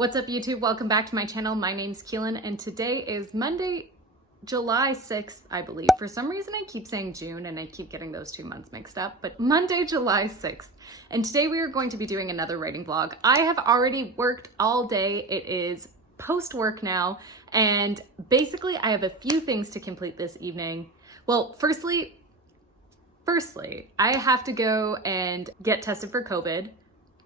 What's up YouTube? Welcome back to my channel. My name's Keelan and today is Monday, July 6th, I believe. For some reason I keep saying June and I keep getting those 2 months mixed up, but Monday, July 6th. And today we are going to be doing another writing vlog. I have already worked all day. It is post-work now, and basically I have a few things to complete this evening. Well, firstly, I have to go and get tested for COVID.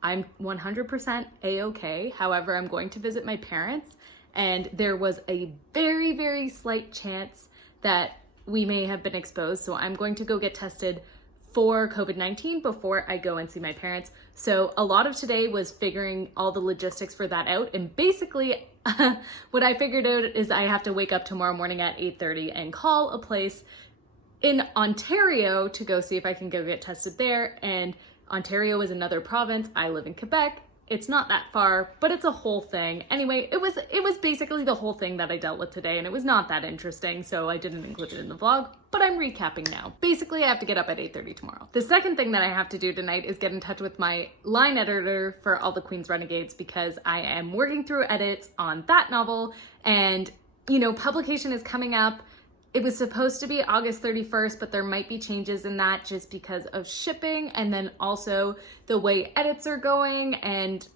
I'm 100% a-okay. However, I'm going to visit my parents, and there was a very, very slight chance that we may have been exposed. So I'm going to go get tested for COVID-19 before I go and see my parents. So a lot of today was figuring all the logistics for that out. And basically what I figured out is I have to wake up tomorrow morning at 8:30 and call a place in Ontario to go see if I can go get tested there. And Ontario is another province. I live in Quebec. It's not that far, but it's a whole thing. Anyway, it was basically the whole thing that I dealt with today, and it was not that interesting, so I didn't include it in the vlog, but I'm recapping now. Basically, I have to get up at 8:30 tomorrow. The second thing that I have to do tonight is get in touch with my line editor for All the Queen's Renegades, because I am working through edits on that novel, and you know, publication is coming up. It was supposed to be August 31st, but there might be changes in that just because of shipping, and then also the way edits are going, and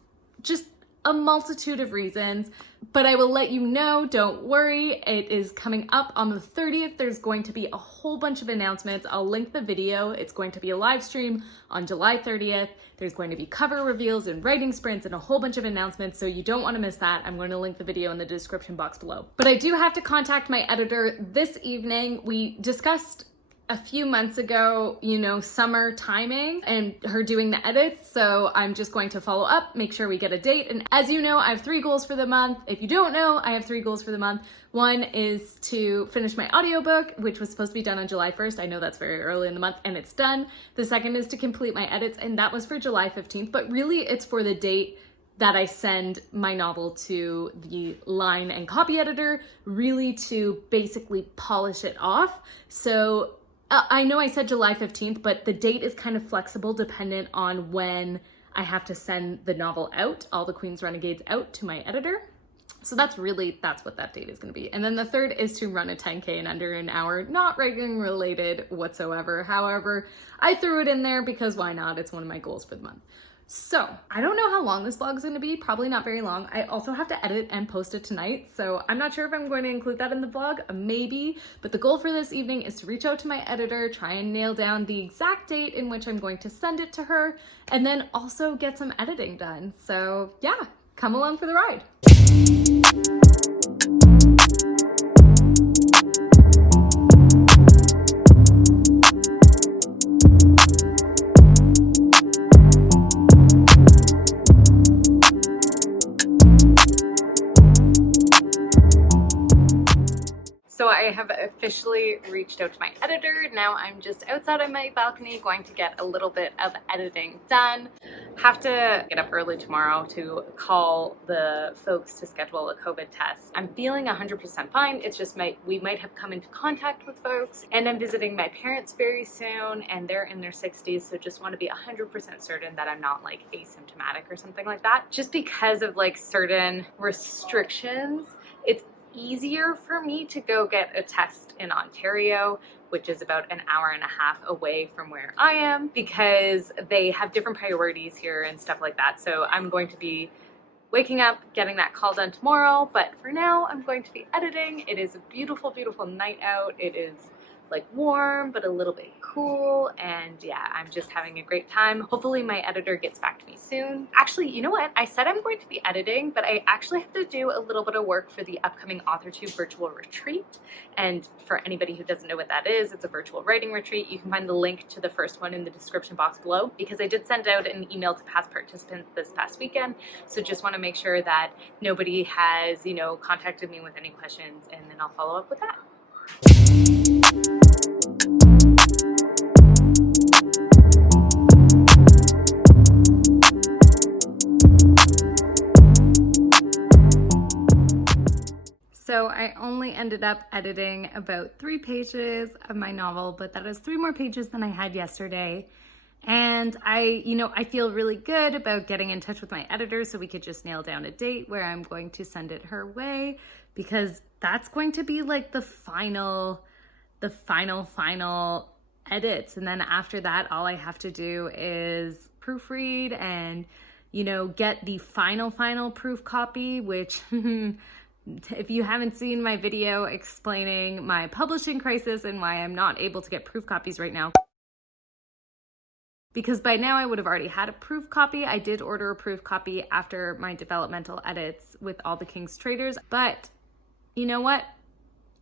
just a multitude of reasons. But I will let you know, don't worry, it is coming up on the 30th. There's going to be a whole bunch of announcements. I'll link the video. It's going to be a live stream on July 30th. There's going to be cover reveals and writing sprints and a whole bunch of announcements, so you don't want to miss that. I'm going to link the video in the description box below. But I do have to contact my editor this evening. We discussed a few months ago, you know, summer timing and her doing the edits. So I'm just going to follow up, make sure we get a date. And as you know, I have 3 goals for the month. If you don't know, I have 3 goals for the month. One is to finish my audiobook, which was supposed to be done on July 1st. I know that's very early in the month and it's done. The second is to complete my edits, and that was for July 15th, but really it's for the date that I send my novel to the line and copy editor, really to basically polish it off. So I know I said July 15th, but the date is kind of flexible dependent on when I have to send the novel out, All the Queen's Renegades, out to my editor. So that's what that date is going to be. And then the third is to run a 10K in under an hour, not writing related whatsoever. However, I threw it in there because why not? It's one of my goals for the month. So I don't know how long this vlog is going to be, probably not very long. I also have to edit and post it tonight, so I'm not sure if I'm going to include that in the vlog, maybe, but the goal for this evening is to reach out to my editor, try and nail down the exact date in which I'm going to send it to her, and then also get some editing done. So yeah, come along for the ride. So I have officially reached out to my editor. Now I'm just outside on my balcony going to get a little bit of editing done. Have to get up early tomorrow to call the folks to schedule a COVID test. I'm feeling 100% fine. It's just we might have come into contact with folks, and I'm visiting my parents very soon, and they're in their 60s, so just want to be 100% certain that I'm not like asymptomatic or something like that. Just because of like certain restrictions, it's easier for me to go get a test in Ontario, which is about an hour and a half away from where I am, because they have different priorities here and stuff like that. So I'm going to be waking up, getting that call done tomorrow, but for now I'm going to be editing. It is a beautiful, beautiful night out. It is like warm, but a little bit cool. And yeah, I'm just having a great time. Hopefully my editor gets back to me soon. Actually, you know what? I said I'm going to be editing, but I actually have to do a little bit of work for the upcoming AuthorTube virtual retreat. And for anybody who doesn't know what that is, it's a virtual writing retreat. You can find the link to the first one in the description box below, because I did send out an email to past participants this past weekend. So just want to make sure that nobody has, you know, contacted me with any questions, and then I'll follow up with that. So I only ended up editing about 3 pages of my novel, but that is 3 more pages than I had yesterday. And I feel really good about getting in touch with my editor so we could just nail down a date where I'm going to send it her way, because that's going to be like the final edits. And then after that, all I have to do is proofread and, get the final proof copy, which if you haven't seen my video explaining my publishing crisis and why I'm not able to get proof copies right now, because by now I would have already had a proof copy. I did order a proof copy after my developmental edits with All the King's Traders, but you know what?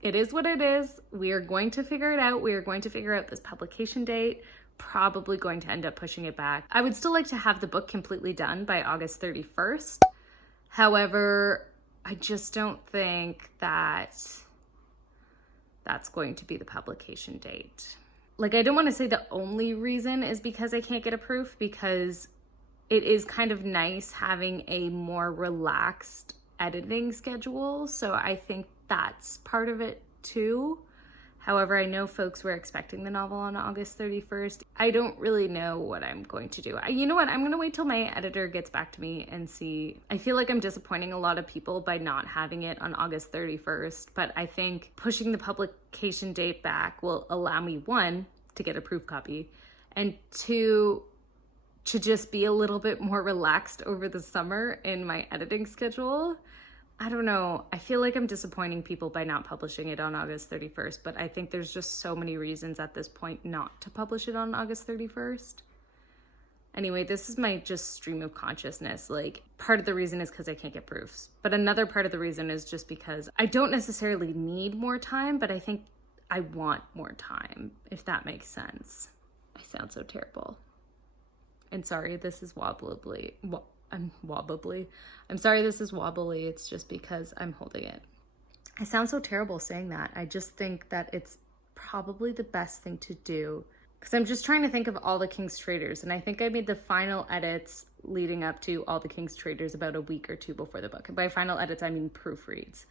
It is what it is. We are going to figure it out. We are going to figure out this publication date. Probably going to end up pushing it back. I would still like to have the book completely done by August 31st. However, I just don't think that that's going to be the publication date. Like, I don't want to say the only reason is because I can't get a proof, because it is kind of nice having a more relaxed editing schedule. So I think that's part of it too. However, I know folks were expecting the novel on August 31st. I don't really know what I'm going to do. You know what? I'm going to wait till my editor gets back to me and see. I feel like I'm disappointing a lot of people by not having it on August 31st, but I think pushing the publication date back will allow me, one, to get a proof copy, and two, to just be a little bit more relaxed over the summer in my editing schedule. I don't know. I feel like I'm disappointing people by not publishing it on August 31st, but I think there's just so many reasons at this point not to publish it on August 31st. Anyway, this is my just stream of consciousness. Like, part of the reason is because I can't get proofs, but another part of the reason is just because I don't necessarily need more time, but I think I want more time, if that makes sense. I sound so terrible. And sorry, this is wobbly. I'm sorry this is wobbly. It's just because I'm holding it. I sound so terrible saying that. I just think that it's probably the best thing to do, because I'm just trying to think of All the King's Traders, and I think I made the final edits leading up to All the King's Traders about a week or two before the book. And by final edits, I mean proofreads.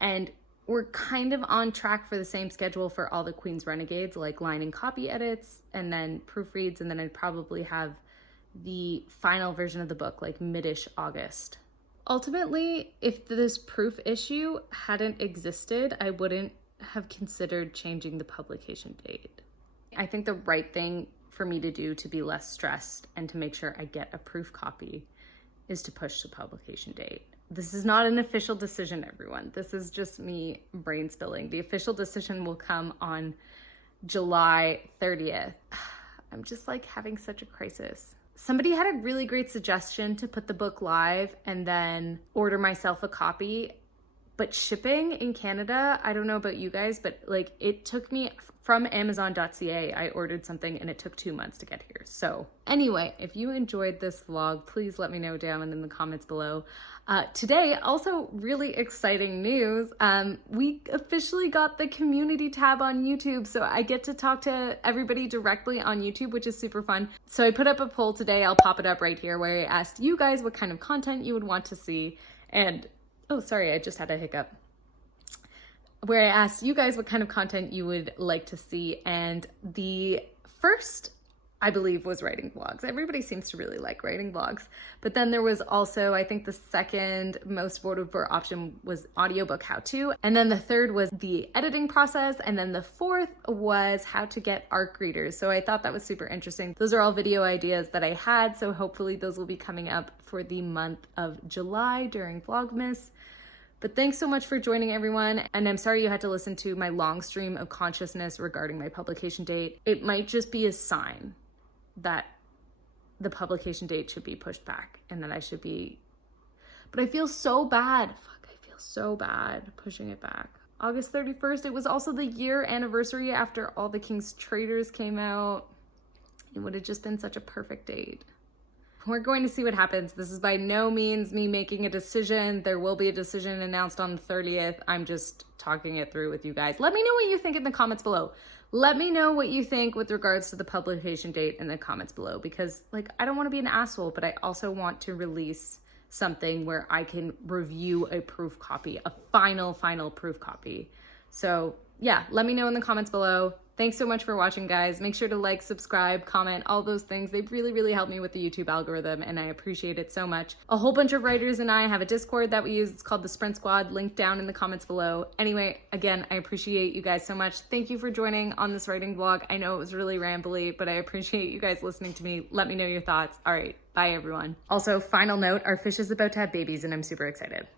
And we're kind of on track for the same schedule for All the Queen's Renegades, like line and copy edits and then proofreads, and then I'd probably have the final version of the book like mid-ish August. Ultimately, if this proof issue hadn't existed, I wouldn't have considered changing the publication date. I think the right thing for me to do to be less stressed and to make sure I get a proof copy is to push the publication date. This is not an official decision, everyone. This is just me brain spilling. The official decision will come on July 30th. I'm just like having such a crisis. Somebody had a really great suggestion to put the book live and then order myself a copy, but shipping in Canada, I don't know about you guys, but like it took me from Amazon.ca, I ordered something and it took 2 months to get here. So anyway, if you enjoyed this vlog, please let me know down in the comments below. Today, also really exciting news. We officially got the community tab on YouTube, so I get to talk to everybody directly on YouTube, which is super fun. So I put up a poll today, I'll pop it up right here, where I asked you guys what kind of content you would want to see. And, oh, sorry, I just had a hiccup. Where I asked you guys what kind of content you would like to see. And the first, I believe, was writing vlogs. Everybody seems to really like writing vlogs. But then there was also, I think the second most voted for option was audiobook how-to. And then the third was the editing process. And then the fourth was how to get ARC readers. So I thought that was super interesting. Those are all video ideas that I had. So hopefully those will be coming up for the month of July during Vlogmas. But thanks so much for joining, everyone. And I'm sorry you had to listen to my long stream of consciousness regarding my publication date. It might just be a sign that the publication date should be pushed back and that I should be, but I feel so bad. I feel so bad pushing it back. August 31st, it was also the year anniversary after All the King's Traders came out. It would have just been such a perfect date. We're going to see what happens. This is by no means me making a decision. There will be a decision announced on the 30th. I'm just talking it through with you guys. Let me know what you think in the comments below. Let me know what you think with regards to the publication date in the comments below, because like, I don't want to be an asshole, but I also want to release something where I can review a proof copy, a final proof copy. So yeah, let me know in the comments below. Thanks so much for watching, guys. Make sure to like, subscribe, comment, all those things. They really, really help me with the YouTube algorithm, and I appreciate it so much. A whole bunch of writers and I have a Discord that we use. It's called the Sprint Squad, linked down in the comments below. Anyway, again, I appreciate you guys so much. Thank you for joining on this writing vlog. I know it was really rambly, but I appreciate you guys listening to me. Let me know your thoughts. All right, bye everyone. Also, final note, our fish is about to have babies and I'm super excited.